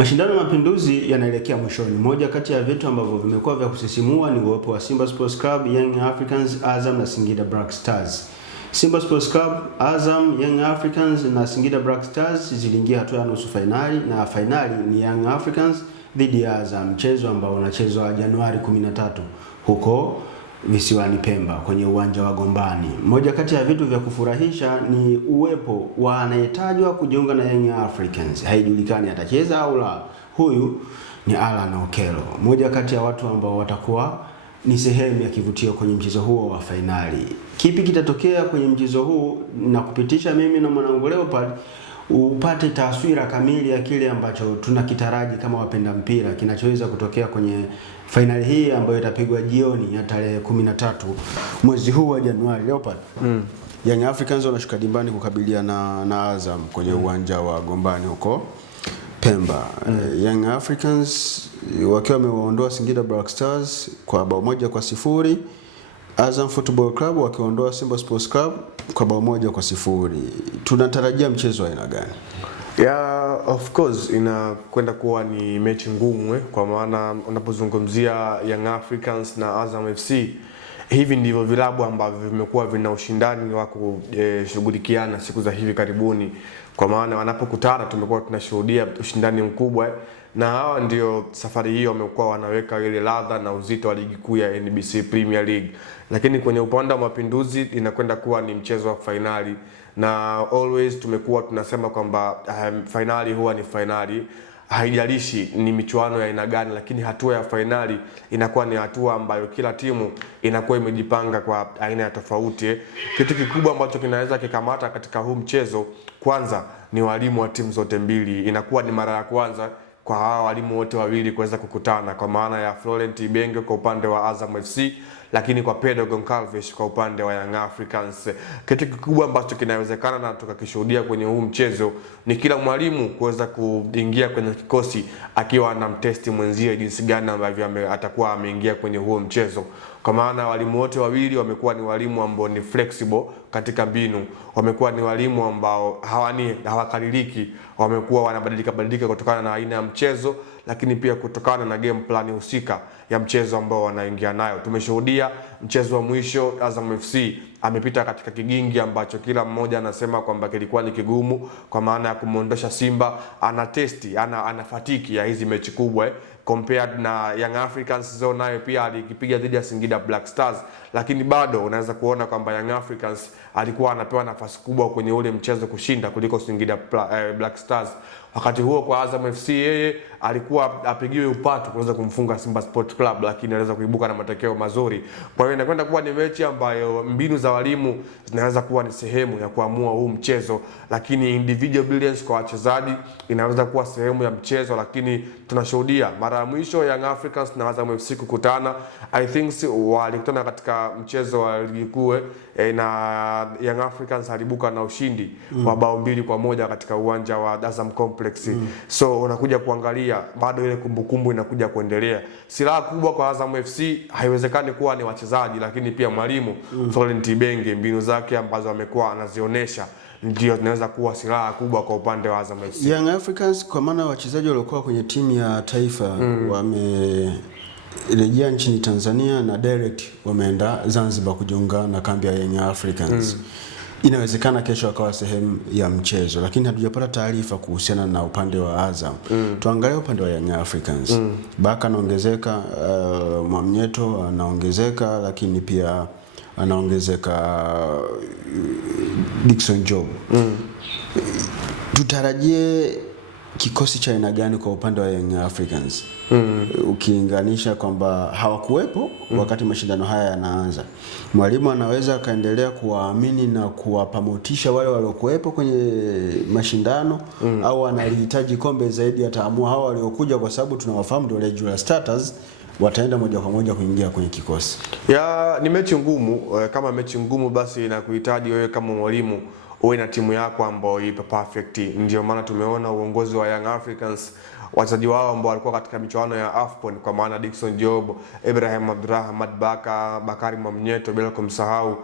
Mashindano ya Mapinduzi yanaelekea mwishoni. Moja kati ya vitu ambavyo vimekuwa vya kusisimua ni uwepo wa Simba Sports Club, Young Africans, Azam na Singida Black Stars. Simba Sports Club, Azam, Young Africans na Singida Black Stars ziliingia hatua ya nusu fainali, na fainali ni Young Africans dhidi ya Azam, mchezo ambao unachezwa Januari 13 huko visiwani Pemba kwenye uwanja wa Gombani. Moja kati ya vitu vya kufurahisha ni uwepo wa anayetajwa kujiunga na Young Africans. Haijulikani atacheza au la. Huyu ni Alan Okello, moja kati ya watu ambao watakuwa ni sehemu ya kivutio kwenye mchezo huo wa fainali. Kipi kitatokea kwenye mchezo huu, na kupitisha mimi na mwanangu Leopard upate taswira kamili ya kile ambacho tunakitaraji kama wapenda mpira kinachoweza kutokea kwenye fainali hii ambayo itapigwa jioni ya tarehe 13 mwezi huu wa Januari. Leopard, Young Africans wanashuka dimbani kukabiliana na Azam kwenye uwanja wa Gombani huko Pemba. Young Africans wakiwa wameondoa Singida Black Stars kwa bao 1-0. Azam Football Club wakiondoa Simba Sports Club kwa bao 1-0. Tunatarajia mchezo wa aina gani? Yeah, of course inakwenda kuwa ni mechi ngumu kwa maana unapozungumzia Young Africans na Azam FC, hivi ndivyo vilabu ambavyo vimekuwa vina ushindani wa kushughulikiana siku za hivi karibuni, kwa maana wanapokutana tumekuwa tunashuhudia ushindani mkubwa, na hawa ndio safari hiyo wamekuwa wanaweka ile ladha na uzito wa ligi kuu ya NBC Premier League. Lakini kwenye upande wa Mapinduzi inakwenda kuwa ni mchezo wa finali, na always tumekuwa tunasema kwamba finali huwa ni finali, haijalishi ni michuano ya aina gani, lakini hatua ya finali inakuwa ni hatua ambayo kila timu inakuwa imejipanga kwa aina ya tofauti. Kitu kikubwa ambacho kinaweza kikamata katika huu mchezo, kwanza ni walimu wa timu zote mbili. Inakuwa ni mara ya kwanza kwa hawa walimu wote wawili kuweza kukutana, kwa maana ya Florent Ibenge kwa upande wa Azam FC, lakini kwa Pedro Goncalves kwa upande wa Young Africans. Kitu kikubwa ambacho kinawezekana na tukakishuhudia kwenye huu mchezo ni kila mwalimu kuweza kuingia kwenye kikosi akiwa anamtesti mwenzie jinsi gani ambavyo atakuwa ameingia kwenye huo mchezo, kwa maana walimu wote wawili wamekuwa ni walimu ambao ni flexible katika mbinu, wamekuwa ni walimu ambao hawakaririki, wamekuwa wanabadilika kutokana na aina ya mchezo, lakini pia kutokana na game plan husika ya mchezo ambao wanaingia nayo. Tumeshuhudia mchezo wa mwisho Azam FC amepita katika kigingi ambacho kila mmoja anasema kwamba kilikuwa ni kigumu, kwa maana ya kumuondosha Simba. Ana testi, ana fatiki ya hizi mechi kubwa compared na Young Africans zao, nayo pia alikipiga dhidi ya Singida Black Stars, lakini bado unaweza kuona kwamba Young Africans alikuwa anapewa nafasi kubwa kwenye ule mchezo kushinda kuliko Singida Black Stars. Wakati huo kwa Azam FC, yeye alikuwa apigiwe upatu kuweza kumfunga Simba Sport Club, lakini aliweza kuibuka na matokeo mazuri. Kwa hiyo inakwenda kuwa ni mechi ambayo mbinu za walimu zinaweza kuwa ni sehemu ya kuamua huu mchezo, lakini individual brilliance kwa wachezaji inaweza kuwa sehemu ya mchezo. Lakini tunashuhudia mara ya mwisho Young Africans na Azam FC kukutana, I think walikutana katika mchezo wa ligi kuu na Young Africans alibuka na ushindi wa bao 2-1 katika uwanja wa Azam Complex. So unakuja kuangalia bado ile kumbukumbu inakuja kuendelea. Silaha kubwa kwa Azam FC haiwezekani kuwa ni wachezaji, lakini pia mwalimu Florent Ibenge, mbinu zake ambazo amekuwa anazionyesha ndio zinaweza kuwa silaha kubwa kwa upande wa Azam FC. Young Africans kwa maana wachezaji waliokuwa kwenye timu ya taifa wamerejea nchini Tanzania na direct wameenda Zanzibar kujiunga na kambi ya Young Africans. Inawezekana kesho akawa sehemu ya mchezo, lakini hatujapata taarifa kuhusiana na upande wa Azam. Tuangalie upande wa Young Africans. Baka anaongezeka, Mwamnyeto anaongezeka, lakini pia anaongezeka Dickson Job. Tutarajie kikosi cha aina gani kwa upande wa Young Africans? Ukilinganisha kwamba hawakuwepo wakati mashindano haya yanaanza. Mwalimu anaweza akaendelea kuwaamini na kuwapamotisha wale waliokuwepo kwenye mashindano, au analihitaji kombe zaidi ataamua hao waliokuja, kwa sababu tunawafahamu ndio regular starters wataenda moja kwa moja kuingia kwenye kikosi. Ni mechi ngumu. Kama mechi ngumu, basi inakuhitaji wewe kama mwalimu uwe na timu yako ambayo ipo perfect. Ndio maana tumeona uongozi wa Young Africans wachezaji wao ambao walikuwa katika michuano ya AFCON, kwa maana Dickson Job, Ibrahim Abdurrahman Baka, Bakari Mwamnyeto, bila kumsahau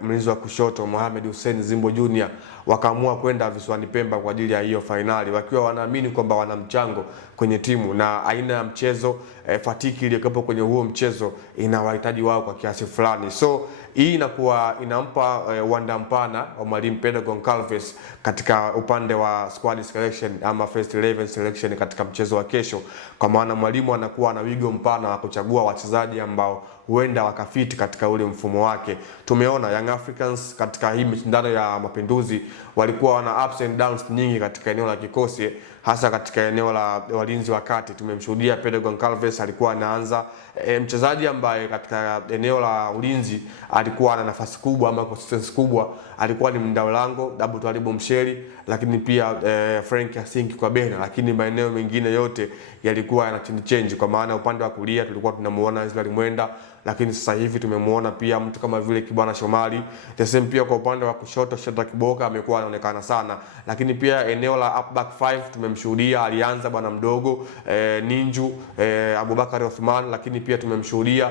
mlinzi wa kushoto Mohamed Hussein Zimbo Junior, wakaamua kwenda visiwani Pemba kwa ajili ya hiyo fainali, wakiwa wanaamini kwamba wana mchango kwenye timu na aina ya mchezo fatiki iliyokuwa kwenye huo mchezo inawahitaji wao kwa kiasi fulani. So hii inakuwa inampa uwanda mpana wa mwalimu Pedro Goncalves katika upande wa squad selection ama first 11 selection katika mchezo wa kesho, kwa maana mwalimu anakuwa na wigo mpana wa kuchagua wachezaji ambao huenda wakafiti katika ule mfumo wake. Tumeona Young Africans katika hii mashindano ya Mapinduzi walikuwa wana ups and downs nyingi katika eneo la kikosi, hasa katika eneo la walinzi wa kati. Tumemshuhudia Pedro Goncalves alikuwa anaanza mchezaji ambaye katika eneo la ulinzi alikuwa na nafasi kubwa ama consistency kubwa, alikuwa ni mlinda lango Dabu Twalibu Msheli, lakini pia Frank Asinki kwa Bena, lakini maeneo mengine yote yalikuwa yana change, kwa maana upande wa kulia tulikuwa tunamuona Israel Mwenda, lakini sasa hivi tumemuona pia mtu kama vile Kibwana Shomari. The same pia kwa upande wa kushoto Shadrack Kiboka amekuwa anaonekana sana, lakini pia eneo la up back 5 tumemshuhudia alianza bwana mdogo Ninju Abubakar Othman, lakini pia tumemshuhudia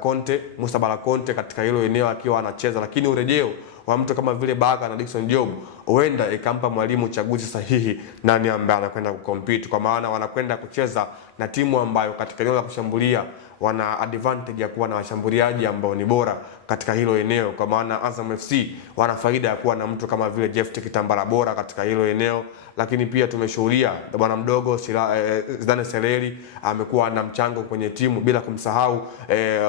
Conte Musa Bala Conte katika hilo eneo akiwa anacheza, lakini urejeo wa mtu kama vile Baka na Dickson Job huenda ikampa mwalimu chaguzi sahihi nani ambaye anakwenda kucompete, kwa maana wanakwenda kucheza na timu ambayo katika eneo la kushambulia wana advantage ya kuwa na washambuliaji ambao ni bora katika hilo eneo, kwa maana Azam FC wana faida ya kuwa na mtu kama vile Jeff Kitambala bora katika hilo eneo. Lakini pia tumeshuhudia bwana mdogo Zidane Sereri amekuwa na mchango kwenye timu, bila kumsahau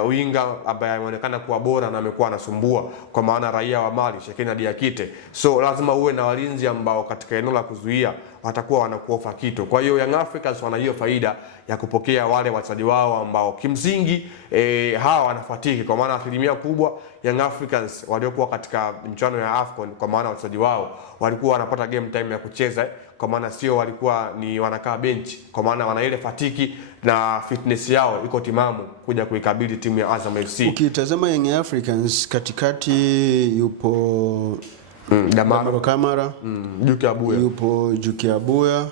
winga ambaye ameonekana kuwa bora na amekuwa anasumbua, kwa maana raia wa Mali Shekina Diakite. So lazima uwe na walinzi ambao katika eneo la kuzuia watakuwa wanakuofa kitu. Kwa hiyo Young Africans wana hiyo faida ya kupokea wale wachezaji wao ambao kimsingi hawa wanafatiki, kwa maana asilimia kubwa Young Africans waliokuwa katika mchuano ya AFCON, kwa maana wachezaji wao walikuwa wanapata game time ya kucheza, kwa maana sio walikuwa ni wanakaa bench, kwa maana wana ile fatiki na fitness yao iko timamu kuja kuikabili timu ya Azam FC. Ukitazama Young Africans katikati yupo Damaro Kamara, Juki Abuya, yupo Juki Abuya,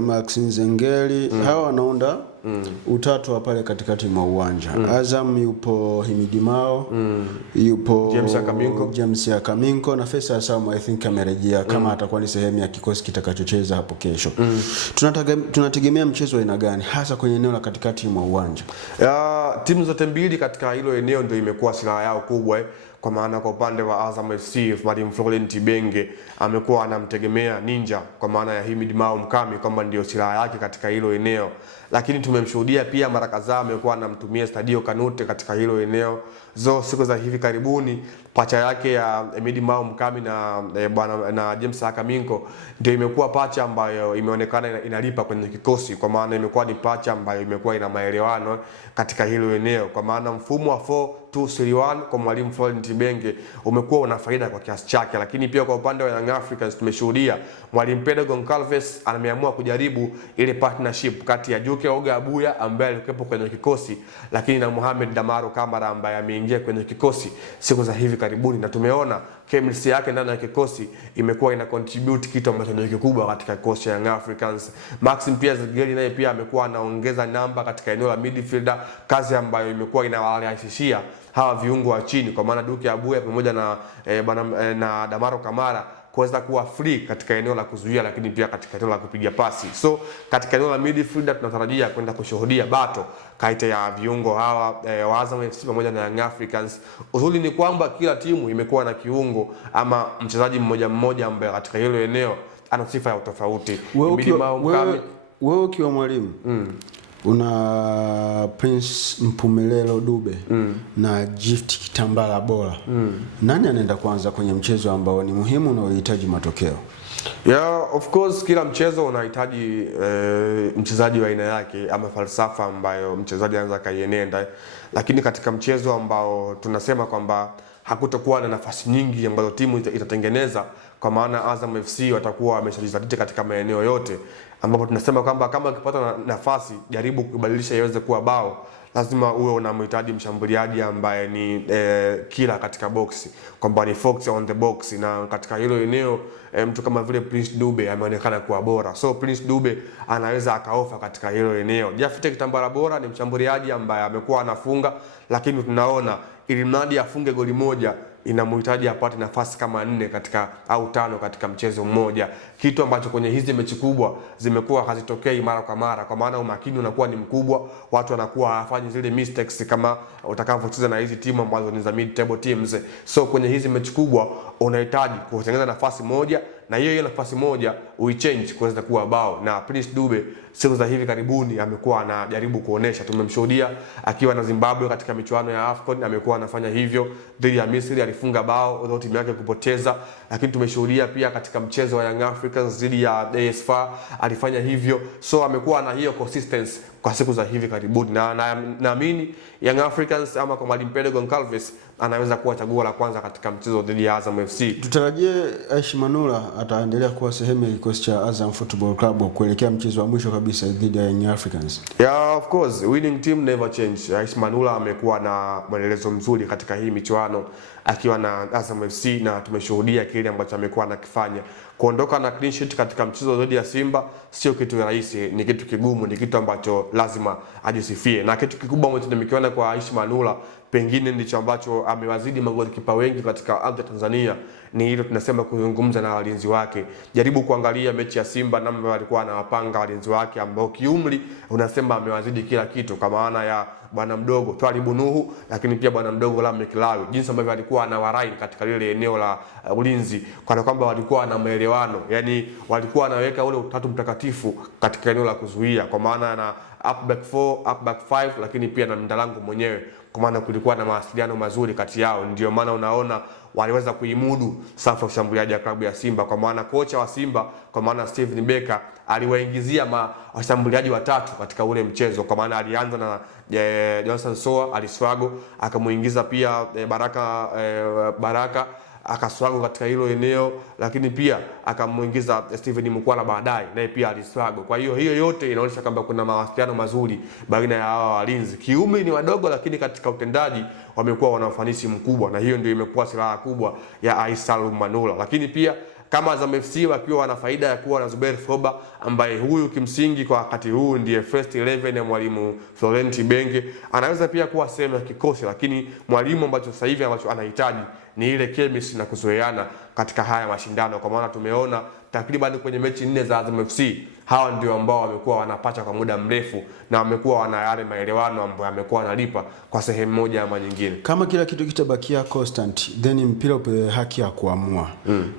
Max Nzengeli, hawa wanaunda utatu wa pale katikati mwa uwanja. Azam yupo Himidi Mao, yupo James Akaminko na Faisal Salum I think amerejea kama atakuwa ni sehemu ya kikosi kitakachocheza hapo kesho. Tunategemea mchezo aina gani hasa kwenye eneo la katikati mwa uwanja? Timu zote mbili katika hilo eneo ndio imekuwa silaha yao kubwa, kwa maana kwa upande wa Azam FC Mwalimu Florent Ibenge amekuwa anamtegemea Ninja kwa maana ya Himidi Mao Mkami kwamba ndio silaha yake katika hilo eneo, lakini tumemshuhudia pia mara kadhaa amekuwa anamtumia Stadio Kanute katika hilo eneo. Siku za hivi karibuni pacha yake ya Himidi Mao Mkami na James Akaminko ndio imekuwa pacha ambayo imeonekana inalipa kwenye kikosi, kwa maana imekuwa ni pacha ambayo imekuwa ina maelewano katika hilo eneo, kwa maana mfumo wa 4-2-3-1 kwa Mwalimu Florent Ibenge umekuwa una faida kwa kiasi chake. Lakini pia kwa upande wa Young Africans tumeshuhudia Mwalimu Pedro Goncalves ameamua kujaribu ile partnership kati ya Juki Abuya ambaye alikuwepo kwenye kikosi, lakini na Mohamed Damaro Kamara ambaye ameingia kwenye kikosi siku za hivi karibuni, na tumeona chemistry yake ndani ya kikosi imekuwa ina contribute kitu ambacho ni kikubwa katika kikosi cha Young Africans. Maxim pia Zigeli naye pia amekuwa anaongeza namba katika eneo la midfielder, kazi ambayo imekuwa inawarahisishia hawa viungo wa chini, kwa maana Duke Abuya pamoja na Damaro Kamara kuweza kuwa free katika eneo la kuzuia, lakini pia katika eneo la kupiga pasi. So katika eneo la midfielder tunatarajia kwenda kushuhudia bato kati ya viungo hawa wa Azam FC pamoja na Young Africans. Uzuri ni kwamba kila timu imekuwa na kiungo ama mchezaji mmoja mmoja ambaye katika hilo eneo ana sifa ya tofauti. Wewe ukiwa mwalimu una Prince Mpumelelo Dube na Gift Kitambala bora, nani anaenda kwanza kwenye mchezo ambao ni muhimu na unahitaji matokeo? Of course kila mchezo unahitaji mchezaji wa aina yake ama falsafa ambayo mchezaji anaweza kaienenda, lakini katika mchezo ambao tunasema kwamba hakutokuwa na nafasi nyingi ambazo timu itatengeneza kwa maana Azam FC watakuwa wameshajizatiti katika maeneo yote, ambapo tunasema kwamba kama ukipata nafasi jaribu kubadilisha iweze kuwa bao, lazima uwe unamhitaji mshambuliaji ambaye ni kila katika boxi, kwamba ni fox on the box, na katika hilo eneo mtu kama vile Prince Dube ameonekana kuwa bora. So Prince Dube anaweza akaofa katika hilo eneo. Jafite Kitambala Bora ni mshambuliaji ambaye amekuwa anafunga, lakini tunaona ili mradi afunge goli moja inamhitaji apate nafasi kama 4 katika au 5 katika mchezo mmoja, kitu ambacho kwenye hizi mechi kubwa zimekuwa hazitokei mara kwa mara, kwa maana umakini unakuwa ni mkubwa, watu wanakuwa hawafanyi zile mistakes kama utakavyocheza na hizi timu ambazo ni za mid table teams. So kwenye hizi mechi kubwa unahitaji kutengeneza nafasi moja, na hiyo nafasi moja uichange kuweza kuwa bao, na Prince Dube siku za hivi karibuni amekuwa anajaribu kuonesha. Tumemshuhudia akiwa na Zimbabwe katika michuano ya AFCON, amekuwa anafanya hivyo. Dhidi ya Misri alifunga bao ndio timu yake kupoteza, lakini tumeshuhudia pia katika mchezo wa Young Africans dhidi ya AS FAR alifanya hivyo. So amekuwa na hiyo consistency kwa siku za hivi karibuni, na naamini Young Africans ama kwa Mwalimu Pedro Goncalves anaweza kuwa chaguo la kwanza katika mchezo dhidi ya Azam FC. Tutarajie Aish Manula ataendelea kuwa sehemu ya kikosi cha Azam Football Club kuelekea mchezo wa mwisho kabisa dhidi ya Young Africans. Yeah, of course, winning team never change. Aish Manula amekuwa na mwendelezo mzuri katika hii michuano akiwa na Azam FC, na tumeshuhudia kile ambacho amekuwa anakifanya. Kuondoka na clean sheet katika mchezo dhidi ya Simba sio kitu rahisi, ni kitu kigumu, ni kitu ambacho lazima ajisifie. Na kitu kikubwa ambacho nimekiona kwa Aish Manula, pengine ndicho ambacho amewazidi magolikipa wengi katika ardhi ya Tanzania, ni hilo tunasema kuzungumza na walinzi wake. Jaribu kuangalia mechi ya Simba namna walikuwa anawapanga walinzi wake ambao kiumri unasema amewazidi kila kitu, kwa maana ya bwana mdogo Twalibu Nuhu, lakini pia bwana mdogo Lameck Lawi, jinsi ambavyo alikuwa anawarai katika lile eneo la ulinzi, kwa kwamba walikuwa na maelewano, yani walikuwa wanaweka ule utatu mtakatifu katika eneo la kuzuia, kwa maana na up back 4, up back 5, lakini pia na Mdalangu mwenyewe, kwa maana kulikuwa na mawasiliano mazuri kati yao. Ndio maana unaona waliweza kuimudu safu ya ushambuliaji ya klabu ya Simba, kwa maana kocha wa Simba kwa maana Steven Becker aliwaingizia washambuliaji watatu katika ule mchezo, kwa maana alianza na Johnson Soa aliswago, akamuingiza pia Baraka akaswago katika hilo eneo, lakini pia akamuingiza Steven Mukwala baadaye naye pia aliswago. Kwa hiyo yote inaonyesha kwamba kuna mawasiliano mazuri baina ya hawa walinzi. Kiumri ni wadogo, lakini katika utendaji wamekuwa wana ufanisi mkubwa, na hiyo ndio imekuwa silaha kubwa ya Aish Manula. Lakini pia kama Azam FC wakiwa wana faida ya kuwa na Zuberi Foba, ambaye huyu kimsingi kwa wakati huu ndiye first 11 ya mwalimu Florent Ibenge, anaweza pia kuwa sehemu ya kikosi, lakini mwalimu ambacho sasa hivi ambacho anahitaji ni ile chemistry na kuzoeana katika haya mashindano, kwa maana tumeona takriban kwenye mechi 4 za Azam FC hawa ndio ambao wamekuwa wanapata kwa muda mrefu, na wamekuwa wana yale maelewano ambayo yamekuwa wanalipa kwa sehemu moja ama nyingine. Kama kila kitu kitabakia constant, then mpira upewe haki ya kuamua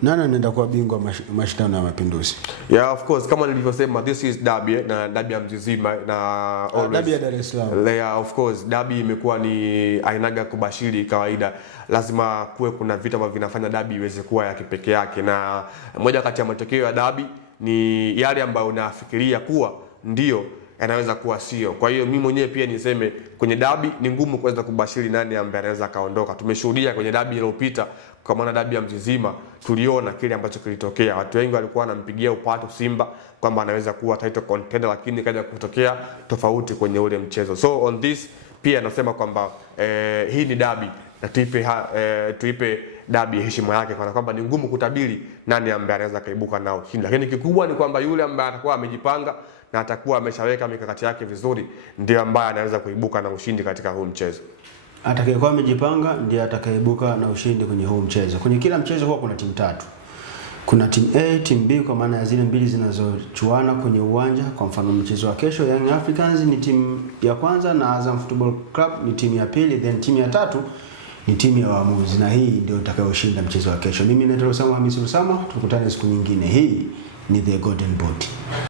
nani anaenda kuwa bingwa mashindano ya Mapinduzi. Yeah, of course, kama nilivyosema, this is derby, na derby ya Mzizima, na always derby ya Dar es Salaam. Yeah, of course, derby imekuwa ni ainaga kubashiri kawaida. Lazima kuwe kuna vitu ambavyo vinafanya derby iweze kuwa ya kipekee yake, na moja kati ya matokeo ya derby ni yale ambayo unafikiria kuwa ndio yanaweza kuwa sio. Kwa hiyo mimi mwenyewe pia niseme kwenye derby ni ngumu kuweza kubashiri nani ambaye anaweza kaondoka. Tumeshuhudia kwenye derby iliyopita, kwa maana derby ya Mzizima, tuliona kile ambacho kilitokea. Watu wengi walikuwa wanampigia upatu Simba kwamba anaweza kuwa title contender, lakini kaja kutokea tofauti kwenye ule mchezo. So on this pia nasema kwamba hii ni derby, na tuipe derby heshima yake, kwa kwamba ni ngumu kutabiri nani ambaye anaweza kaibuka nao ushindi, lakini kikubwa ni kwamba yule ambaye atakuwa amejipanga na atakuwa ameshaweka mikakati yake vizuri ndiye ambaye anaweza kuibuka na ushindi katika huu mchezo. Atakayekuwa amejipanga ndiye atakayeibuka na ushindi kwenye huu mchezo. Kwenye kila mchezo huwa kuna timu tatu. Kuna team A, team B, kwa maana ya zile mbili zinazochuana kwenye uwanja. Kwa mfano mchezo wa kesho, Young Africans ni timu ya kwanza na Azam Football Club ni timu ya pili, then timu ya tatu ni timu ya waamuzi, na hii ndio itakayoshinda mchezo wa kesho. Mimi naitwa Osama Hamisi Osama, tukutane siku nyingine. Hii ni The Golden Boot.